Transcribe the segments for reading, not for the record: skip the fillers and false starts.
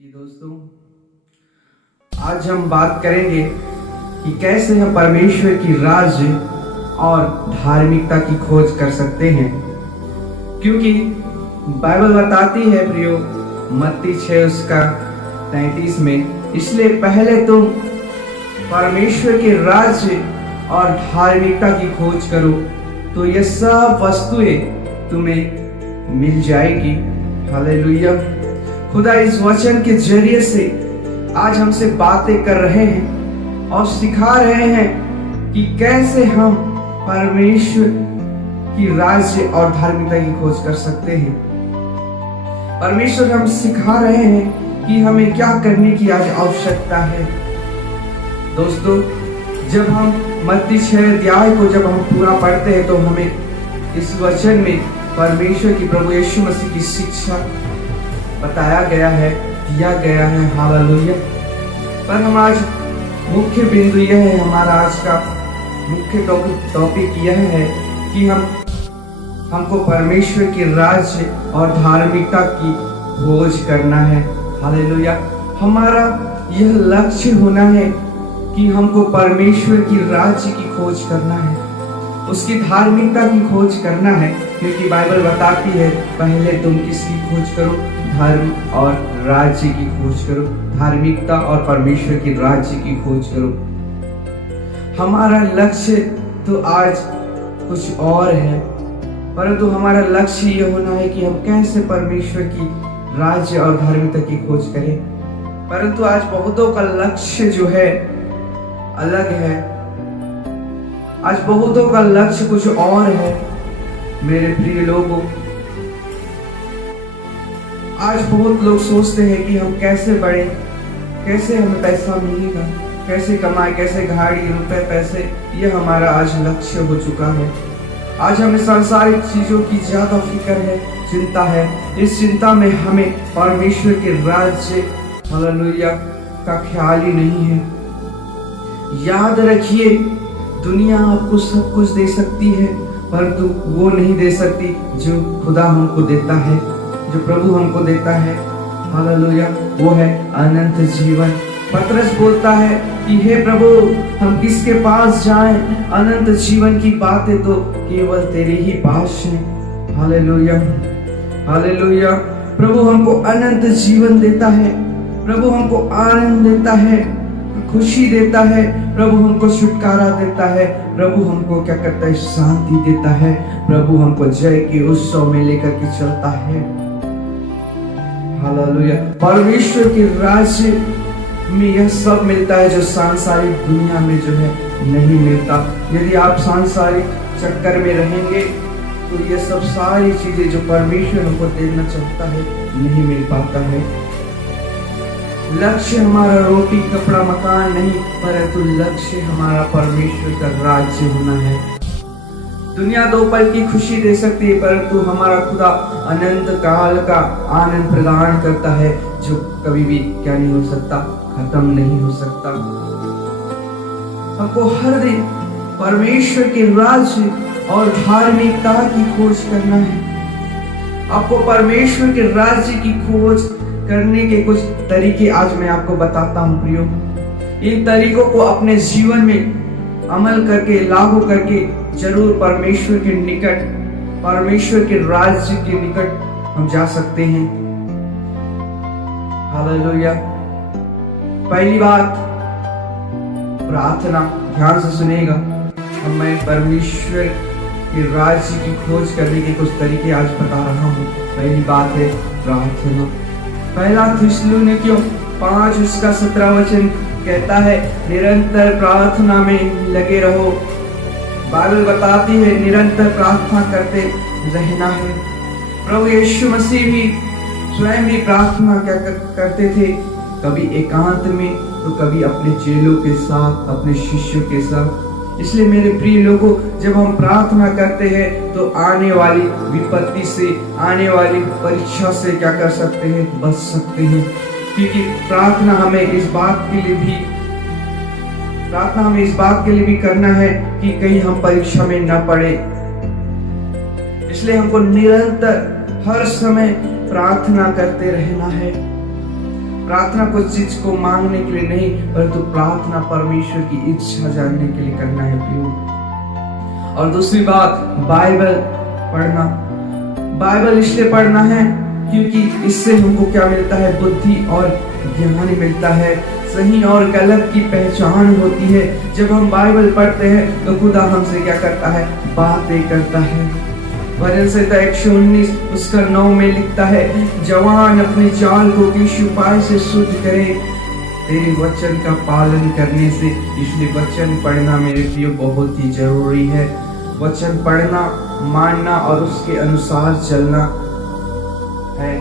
जी दोस्तों, आज हम बात करेंगे कि कैसे हम परमेश्वर की राज्य और धार्मिकता की खोज कर सकते हैं। क्योंकि बाइबल बताती है प्रियो, मत्ती 6:33 में, इसलिए पहले तुम परमेश्वर के राज्य और धार्मिकता की खोज करो तो ये सब वस्तुएं तुम्हें मिल जाएगी। हालेलुया। खुदा इस वचन के जरिए से आज हमसे बातें कर रहे हैं और सिखा रहे हैं कि कैसे हम परमेश्वर की राज्य और धार्मिकता की खोज कर सकते हैं। परमेश्वर हम सिखा रहे हैं कि हमें क्या करने की आज आवश्यकता है। दोस्तों, जब हम मत्ती 6 अध्याय को जब हम पूरा पढ़ते हैं तो हमें इस वचन में परमेश्वर की प्रभु यीशु मसीह की शिक्षा बताया गया है, दिया गया है। हालेलुया। पर हम आज मुख्य बिंदु यह है, हमारा आज का मुख्य टॉपिक यह है कि हमको परमेश्वर के राज्य और धार्मिकता की खोज करना है। हालेलुया। हमारा यह लक्ष्य होना है कि हमको परमेश्वर की राज्य की खोज करना है, उसकी धार्मिकता की खोज करना है। क्योंकि बाइबल बताती है पहले तुम किसकी खोज करो, धर्म और राज्य की खोज करो, धार्मिकता और परमेश्वर की राज्य की खोज करो। हमारा लक्ष्य तो आज कुछ और है, परंतु हमारा लक्ष्य यह होना है कि हम कैसे परमेश्वर की राज्य और धार्मिकता की खोज करें। परंतु आज बहुतों का लक्ष्य जो है अलग है। आज बहुतों का लक्ष्य कुछ और है। मेरे प्रिय लोगों, आज बहुत लोग सोचते हैं कि हम कैसे बढ़े, कैसे हमें पैसा मिलेगा, कैसे कमाए, कैसे गाड़ी, रुपए, पैसे, ये हमारा आज लक्ष्य हो चुका है। आज हमें सांसारिक चीजों की ज्यादा फिक्र है, चिंता है। इस चिंता में हमें परमेश्वर के राज्य, हालेलुया, का ख्याल ही नहीं है। याद रखिए, दुनिया आपको सब कुछ दे सकती है, परंतु वो नहीं दे सकती जो खुदा हमको देता है, जो प्रभु हमको देता है। हालेलुया। वो है अनंत जीवन। पतरस बोलता है कि हे प्रभु, हम किसके पास जाएं? अनंत जीवन की बातें तो केवल तेरे ही पास है। Hallelujah, hallelujah. प्रभु हमको अनंत जीवन देता है, प्रभु हमको आनंद देता है, खुशी देता है, प्रभु हमको छुटकारा देता है, प्रभु हमको क्या करता है, शांति देता है, प्रभु हमको जय के उत्सव में लेकर के चलता है। हालेलुया। परमेश्वर के राज्य में यह सब मिलता है जो सांसारिक दुनिया में जो है नहीं मिलता। यदि आप सांसारिक चक्कर में रहेंगे तो ये सब सारी चीजें जो परमेश्वर हमको देना चाहता है नहीं मिल पाता है। लक्ष्य हमारा रोटी, कपड़ा, मकान नहीं, परंतु लक्ष्य हमारा परमेश्वर का राज्य होना है। दुनिया 2 पल की खुशी दे सकती है, परंतु हमारा खुदा अनंत काल का आनंद प्रदान करता है, जो कभी भी क्या नहीं हो सकता, खत्म नहीं हो सकता। हमको हर दिन परमेश्वर के राज्य और धार्मिकता की खोज करना है। आपको परमेश्वर के राज्य की खोज करने के कुछ तरीके आज मैं आपको बताता हूं प्रियो। इन तरीकों को अपने जीवन में अमल करके, लागू करके जरूर परमेश्वर के निकट, परमेश्वर के राज्य के निकट हम जा सकते हैं। हालेलुया। पहली बात, प्रार्थना। ध्यान से सुनेगा। अब मैं परमेश्वर के राज्य की खोज करने के कुछ तरीके आज बता रहा हूँ। पहली बात है प्रार्थना। पहला थिस्सलुनीकियों 5:17 कहता है, निरंतर प्रार्थना में लगे रहो। बाइबल बताती है निरंतर प्रार्थना करते रहना है। प्रभु यीशु मसीह भी स्वयं भी प्रार्थना क्या करते थे, कभी एकांत में तो कभी अपने चेलों के साथ, अपने शिष्यों के साथ। इसलिए मेरे प्रिय लोगों, जब हम प्रार्थना करते हैं तो आने वाली विपत्ति से, आने वाली परीक्षा से क्या कर सकते हैं, बच सकते हैं। क्योंकि प्रार्थना हमें इस बात के लिए भी करना है कि कहीं हम परीक्षा में न पड़े। इसलिए हमको निरंतर हर समय प्रार्थना करते रहना है। प्रार्थना कुछ चीज को मांगने के लिए नहीं, परंतु प्रार्थना परमेश्वर की इच्छा जानने के लिए करना है प्रियो। और दूसरी बात, बाइबल पढ़ना। बाइबल इसलिए पढ़ना है क्योंकि इससे हमको क्या मिलता है? बुद्धि और ज्ञान मिलता है। सही और गलत की पहचान होती है। जब हम बाइबल पढ़ते हैं तो खुदा हमसे क्या करता है? बातें करता है। भजन संहिता 119 उसका 9 में लिखता है, जवान अपने चाल को किस उपाय से शुद्ध करे, तेरे वचन का पालन करने से। इसलिए वचन पढ़ना मेरे प्रियो बहुत ही जरूरी है। वचन पढ़ना, मानना और उसके अनुसार चलना है,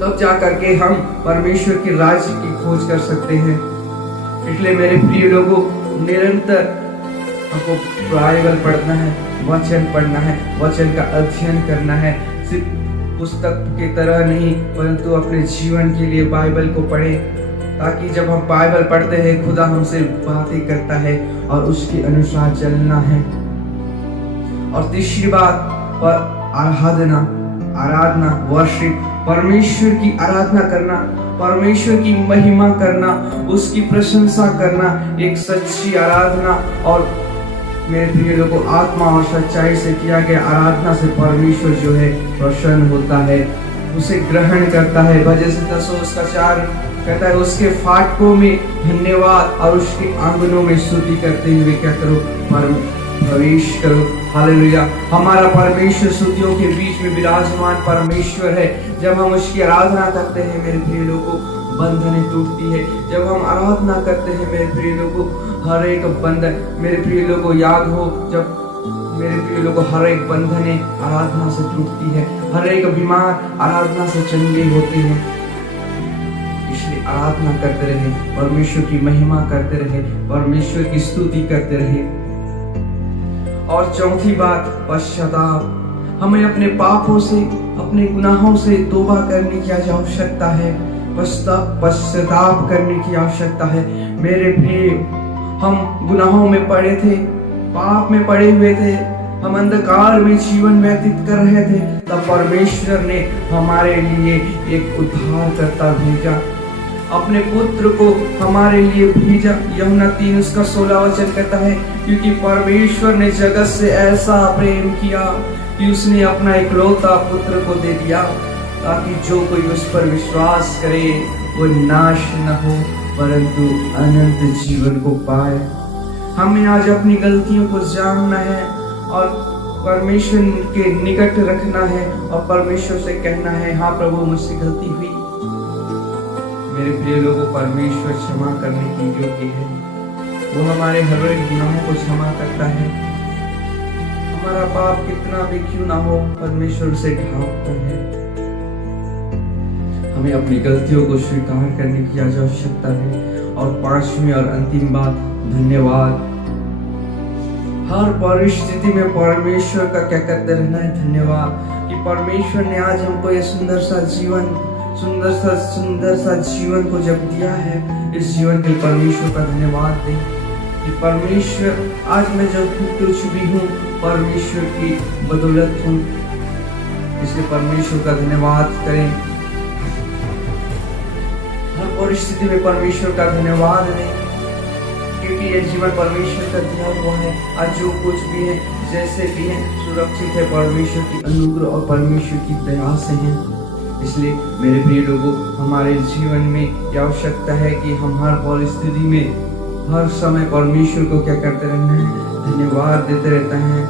तब जा करके हम परमेश्वर के राज्य की खोज कर सकते हैं। इसलिए मेरे प्रिय लोगों, निरंतर हमको बाइबल पढ़ना है, वचन पढ़ना है, वचन का अध्ययन करना है। सिर्फ पुस्तक की तरह नहीं, परंतु अपने जीवन के लिए बाइबल को पढ़ें, ताकि जब हम बाइबल पढ़ते हैं खुदा हमसे बातें करता है और उसके अनुसार चलना है। और तीसरी बात, आराधना, वर्शिप, परमेश्वर की आराधना करना, परमेश्वर की महिमा करना, उसकी प्रशंसा करना, एक सच्ची आराधना। और मेरे प्रिय लोगों, आत्मा और सच्चाई से किया गया आराधना से परमेश्वर जो है प्रसन्न होता है, उसे ग्रहण करता है। भजन संहिता 104 कहता है, उसके फाटकों में धन्यवाद और उसके आंगनों में स्तुति करते हुए क्या करो? प्रवेश करो। हालेलुया। हमारा परमेश्वर स्तुतियों के बीच में विराजमान परमेश्वर है। जब हम उसकी आराधना करते हैं मेरे प्रिय लोगों, बंधनें टूटती है। जब हम आराधना करते हैं मेरे प्रिय लोगों, हर एक बंधन, मेरे प्रिय लोगों याद हो, जब मेरे प्रिय लोगों हर एक बंधनें आराधना से टूटती है, हर एक बीमार आराधना से चंगे होते हैं। इसलिए आराधना करते रहे, परमेश्वर की महिमा करते रहे, परमेश्वर की स्तुति करते रहे। और चौथी बात, पश्चाताप। हमें अपने पापों से, अपने गुनाहों से तौबा करने की आवश्यकता है, पश्चाताप करने की आवश्यकता है। मेरे प्रिय, हम गुनाहों में पड़े थे, पाप में पड़े हुए थे, हम अंधकार में जीवन व्यतीत कर रहे थे, तब परमेश्वर ने हमारे लिए एक उद्धारकर्ता भेजा, अपने पुत्र को हमारे लिए भेजा। यूहन्ना 3 उसका 16 वचन कहता है, क्योंकि परमेश्वर ने जगत से ऐसा प्रेम किया कि उसने अपना इकलौता पुत्र को दे दिया, ताकि जो कोई उस पर विश्वास करे वो नाश न हो परंतु अनंत जीवन को पाए। हमें आज अपनी गलतियों को जानना है और परमेश्वर के निकट रखना है और परमेश्वर से कहना है, हाँ प्रभु मुझसे गलती हुई। मेरे प्रिय लोगों, परमेश्वर क्षमा करने की योग्य है। वो हमारे हर एक गुनाहों को क्षमा करता है। हमारा पाप कितना भी क्यों ना हो, परमेश्वर से ढांपता है। हमें अपनी गलतियों को स्वीकार करने की आवश्यकता है। और पांचवी और अंतिम बात, धन्यवाद। हर परिस्थिति में परमेश्वर का क्या करते रहना है? धन्यवाद। कि परमेश्वर ने आज हमको ये सुंदर सा जीवन को जब दिया है, इस जीवन के परमेश्वर का धन्यवाद दें कि परमेश्वर, आज मैं जो कुछ भी हूँ परमेश्वर की बदौलत हूँ। इसलिए परमेश्वर का धन्यवाद करें। हर परिस्थिति में परमेश्वर का धन्यवाद दें, क्योंकि यह जीवन परमेश्वर का दिया हुआ है। आज जो कुछ भी है, जैसे भी है, सुरक्षित है परमेश्वर की अनुग्रह और परमेश्वर की दया से है। इसलिए मेरे प्रिय लोगों, हमारे जीवन में यह आवश्यकता है कि हम हर परिस्थिति में, हर समय परमेश्वर को क्या करते रहना है? धन्यवाद देते रहता है,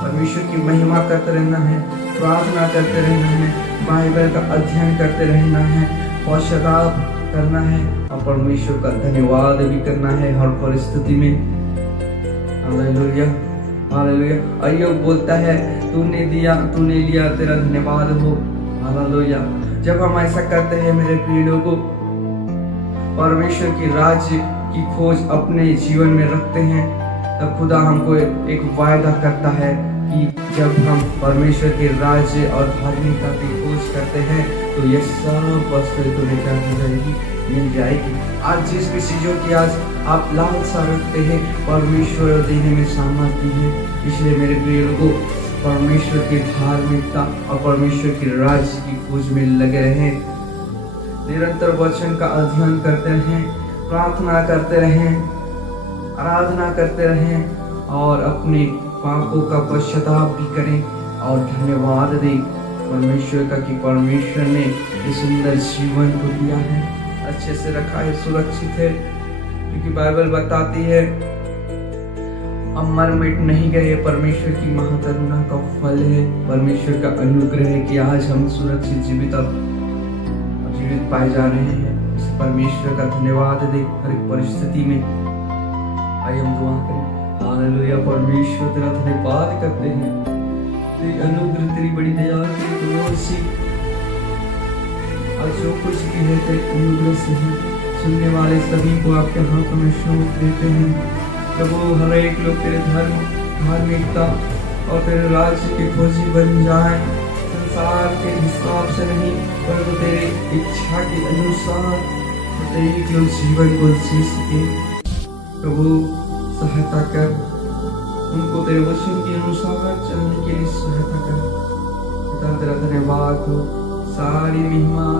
परमेश्वर की महिमा करते रहना है, प्रार्थना करते रहना है, बाइबल का अध्ययन करते रहना है, पश्चाताप करना है और परमेश्वर का धन्यवाद भी करना है हर परिस्थिति में। Hallelujah, hallelujah. अय्यूब बोलता है, तूने दिया, तूने लिया, तेरा धन्यवाद हो। हालेलुया। जब हम ऐसा करते हैं मेरे प्रिय लोगों, परमेश्वर की राज्य की खोज अपने जीवन में रखते हैं, तब खुदा हमको एक वायदा करता है कि जब हम परमेश्वर के राज्य और धार्मिकता की खोज करते हैं तो ये सब वस्तुएं तुम्हें क्या हो जाएगी? मिल जाएगी। आज जिस भी चीजों की आज आप लालसा रखते हैं, परमेश्वर देने में सामर्थ्य है। इसलिए मेरे प्रिय लोगों, परमेश्वर की धार्मिकता और परमेश्वर के राज्य की खोज में लगे रहें। निरंतर वचन का अध्ययन करते रहें, प्रार्थना करते रहें, आराधना करते रहें और अपने पापों का पश्चाताप भी करें और धन्यवाद दें परमेश्वर का कि परमेश्वर ने इस सुंदर जीवन को दिया है, अच्छे से रखा है, सुरक्षित है। क्योंकि बाइबल बताती है हम मर मिट नहीं गए, परमेश्वर की महाकरुणा का फल है, परमेश्वर का अनुग्रह है कि आज हम सुरक्षित जीवित पाए जा रहे हैं। इस परमेश्वर का धन्यवाद दे हर एक परिस्थिति में। आइए हम दुआ करें। हालेलुया। परमेश्वर तेरा धन्यवाद करते हैं, तेरी अनुग्रह, तेरी बड़ी दया, तेरी करुणा से आज जो कुछ भी है तेरे अनुग्रह से ही। सुनने वाले सभी को आपके हाथों में सौंप देते हैं प्रभु। हर एक लोग तेरे धर्म, धार्मिकता और तेरे राज्य के खोजी बन जाए, संसार के हिसाब से नहीं परंतु तेरे इच्छा के अनुसार प्रत्येक लोग जीवन को जी सके। प्रभु सहायता कर, उनको तेरे वचन के अनुसार चलने के लिए सहायता कर। पिता तेरा धन्यवाद हो, सारी महिमा